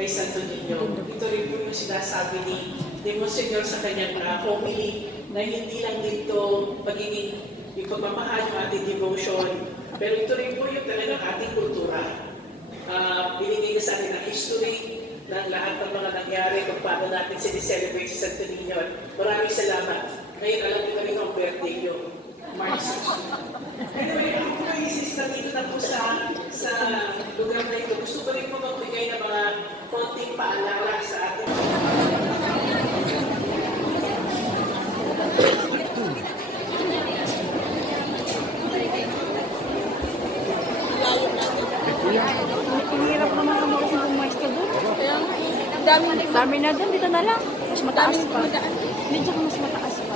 kay Santo Niño. Ito rin po yung sinasabi ni Monsignor sa kanyang homily na hindi lang dito pagiging yung pagmamahal, yung ating devotion, pero ito rin po yung talagang ating kultura. Binigay na sa atin ang history ng lahat ng mga nangyari kung paano natin sinicelebrate si Santo Niño. Maraming salamat. Ngayon alam ko rin ang birthday nyo, March 16. Anyway, ako po isis na dito na po sa lugar na ito. Gusto ko rin po magbigay ng mga konting paalala sa ating Hirap naman ang mga kasing maestro doon. Dami na doon, dito na lang. Mas mataas pa. Medyo mas mataas pa.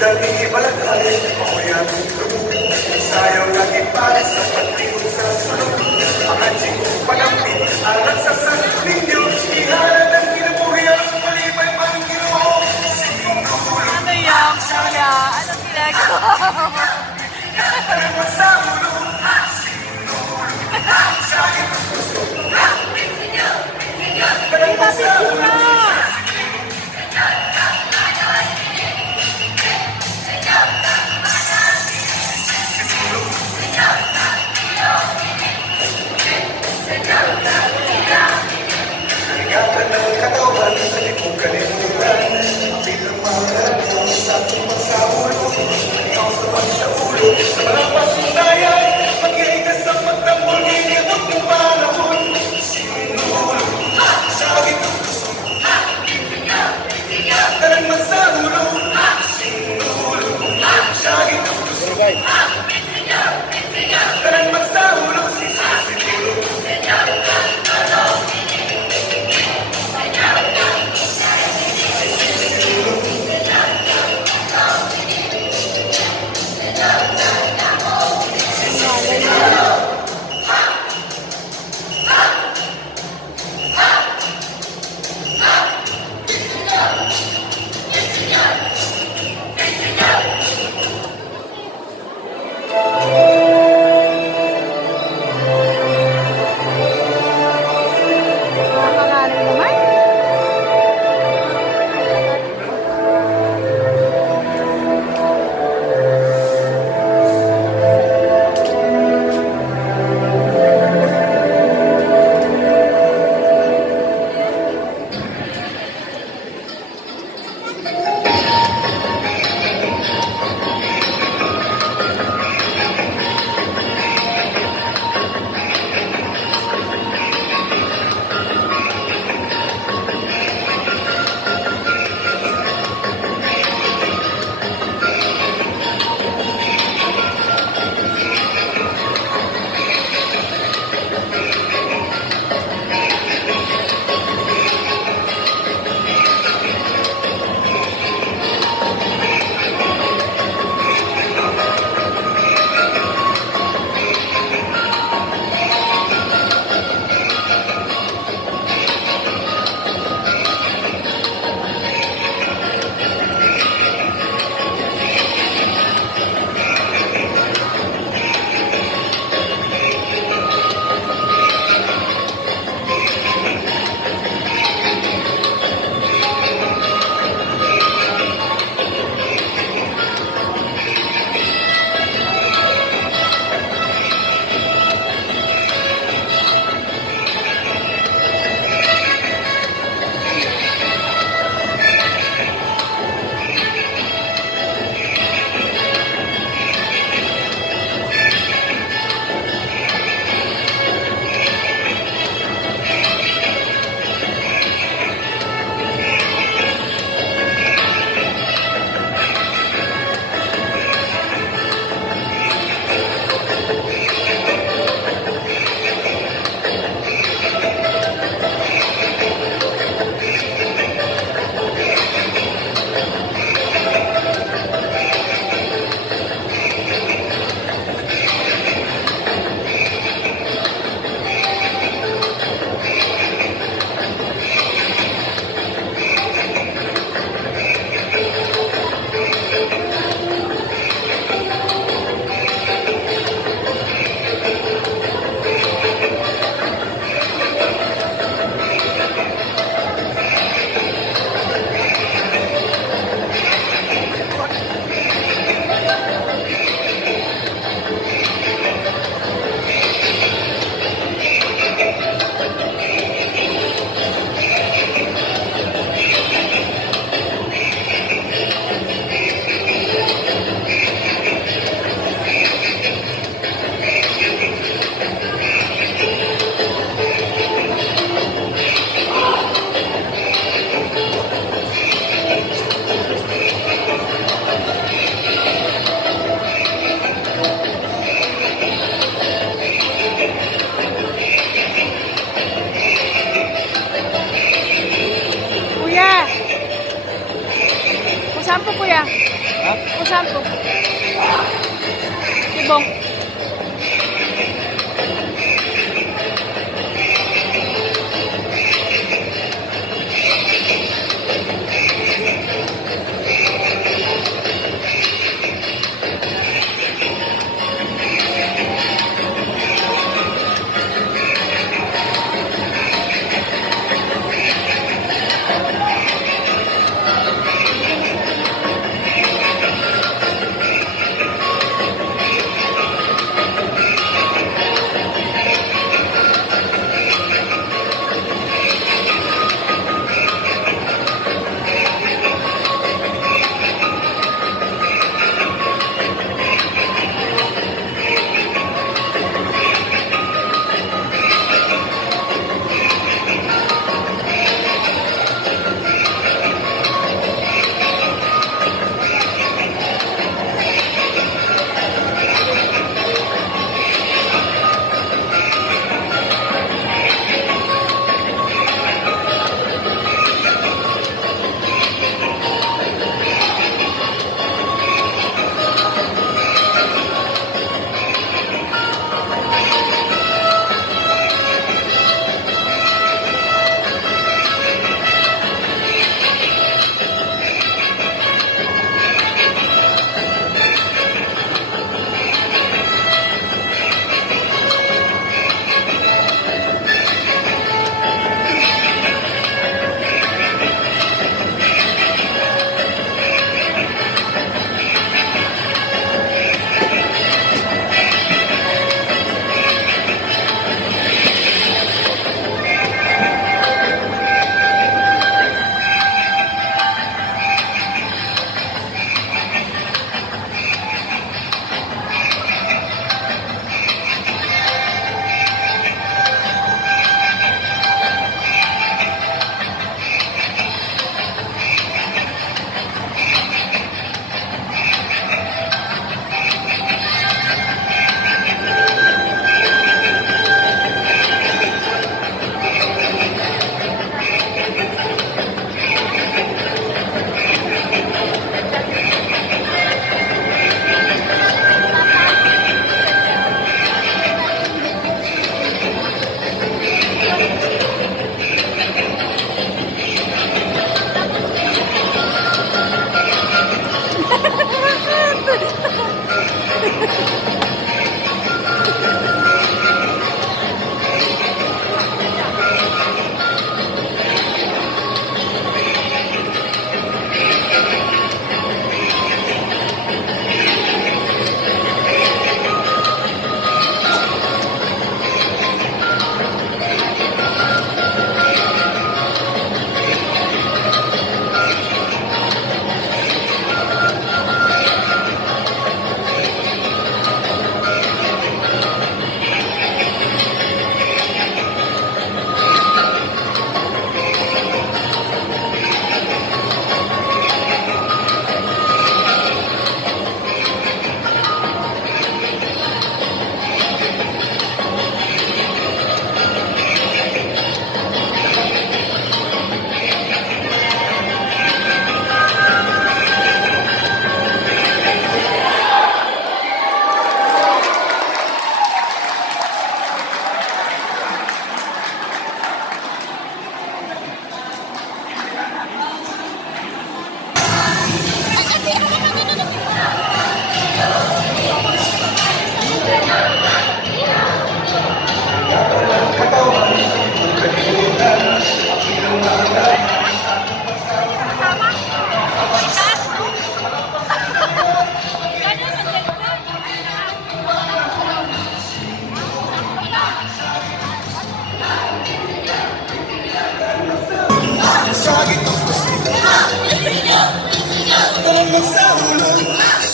Dali balagay, makuya sayaw lagi para sa pagtingin sa sulong. Pangansing palampin, alat sa Santo Niño, ihala ng kinabuhi ang malibay mang Ginoo. Sinulog. Ano yan? Kuya? Anong ginagawa? Ano masahulog? Sinulog. Sa itong gusto. Ano masahulog? Ingatan ng katawan sa likong kalimutan. Bilang mahal mo sa ating magsahulog. Ikaw sa pagsahulo sa mga pasunayan. Mag-iay ka sa magdamol, hinigot ng panahon. Sinulog sa itong gusto. Tanang magsahulog. Sinulog sa itong gusto. Tanang magsahulog. Sinulog. Nakakalalim naman. Sampo kuya. Ha? O sampo. Ibong.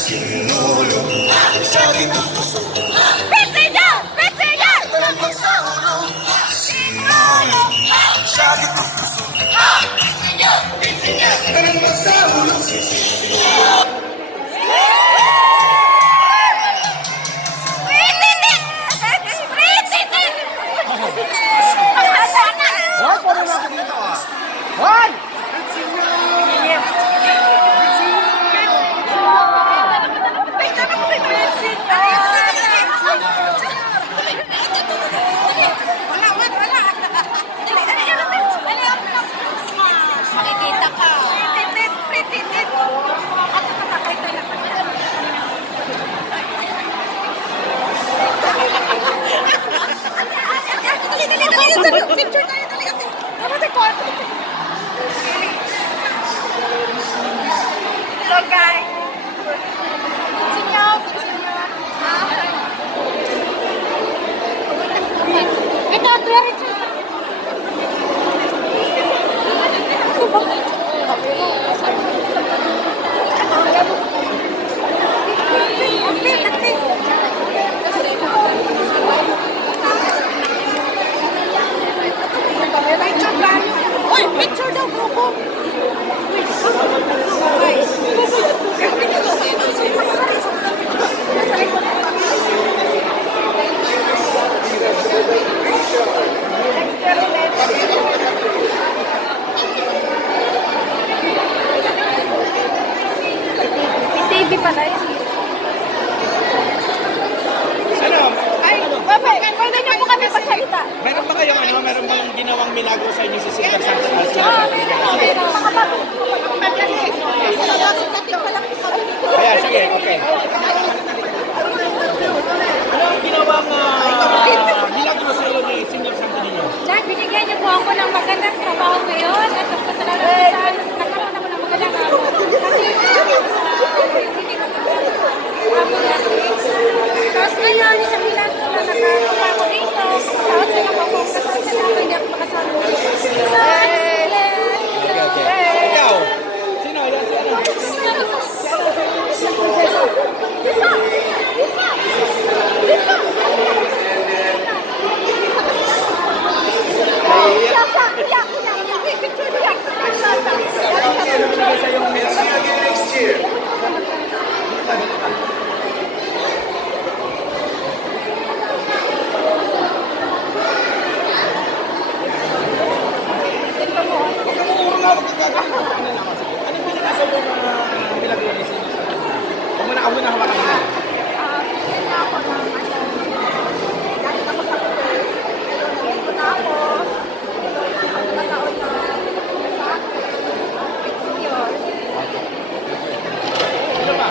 Sinulog sa gitong puso. Pit Senyor! Pit Senyor! Sinulog sa gitong puso. Tanong mo sa ulo. Hoy, puro na ako dito ah. Hoy! Senyor! hindi pala yun. Ano? Ay, pwede niyo po kami pagsalita. Meron ba kayong ano? Meron bang ginawang milagro sa inyo si Sister Santa? Mga bago. Ayan, sige, okay. Ano ang ginawang milagro sa iyo ni Senyor Santa ninyo? Dahil binigyan niyo po ako ng magandang trabaho ngayon at nagpasalamat sa nagkaroon ako ng magandang araw. Kasi hindi magandang tapos ngayon, isang milagro na nakakuha ko dito. Kasawat sa mga po. Kasawat sa mga hindi ako makasama. Okay. Ikaw? Sino? Next year. Milagro ni Senyor Santa. Ako muna hawakan mo. Ano ba?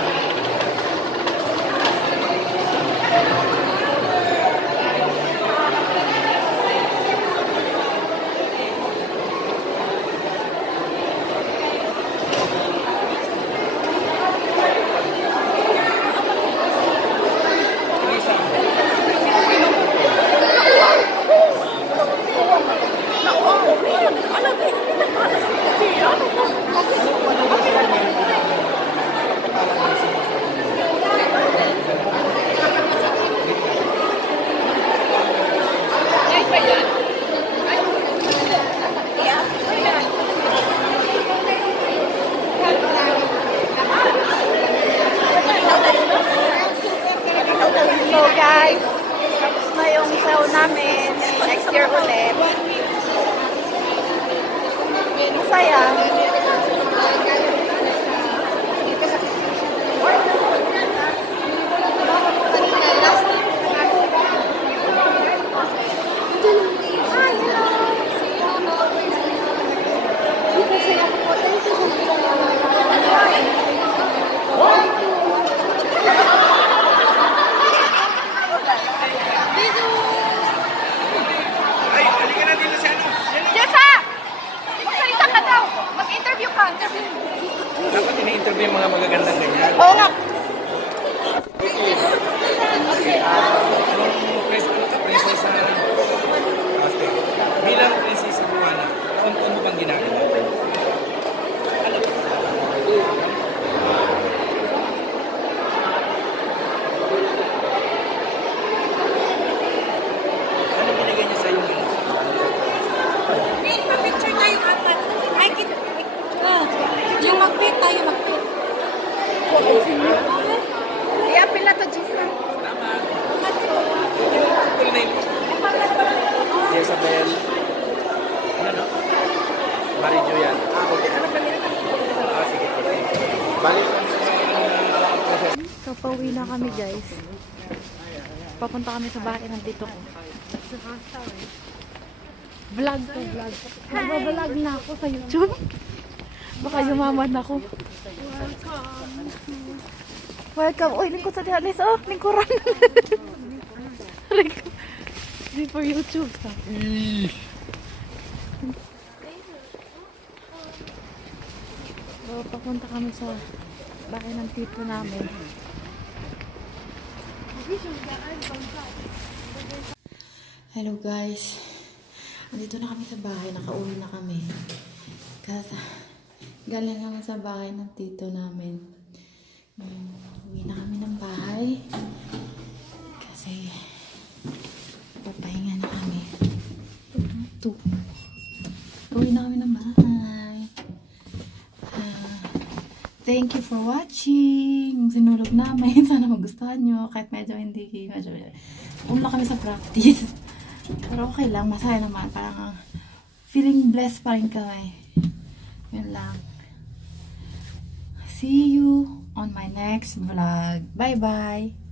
So guys, tapos na yung show namin. Next year ulit. Masaya. Ay, halika na dito si ano. Jessa! Magsalita ka daw. Mag-interview ka. Interview. Dapat ini-interview yung mga magagandang ganyan. Oo nga. Anong prinsesa Aztec? Bilang prinsesa Juana, taon-taon mo bang ginagawa? Ano binigay niya sa iyo? Wait, pa-picture tayo apat. Ay, yung mag-pit tayo, mag-pit. I-apil na to, Jessa. Salamat. Full name. Isabel. Ano no? Mari Joyan. Okay. Ano pa nila? Sige. Balik lang sa So, pauwi na kami, guys. Papunta kami sa bahay ng tito ko. Vlog to, vlog. Nagbablog na ako sa YouTube. Baka yumaman ako. Welcome. Uy, lingkod sa dihalis. Oh, lingkuran. Hindi for YouTube. Sa. So, papunta kami sa bahay ng tito namin. Hello guys. Andito na kami sa bahay. Nakauwi na kami. Kasi galing kami sa bahay ng tito namin. Uwi na kami ng bahay. Kasi papahinga na kami. Uwi na kami ng bahay. Thank you for watching. Sinulog namin. Sana magustuhan nyo. Kahit medyo hindi. Umla kami sa practice. Pero okay lang. Masaya naman. Parang feeling blessed pa rin kami. Yun lang. See you on on my next vlog. Bye-bye!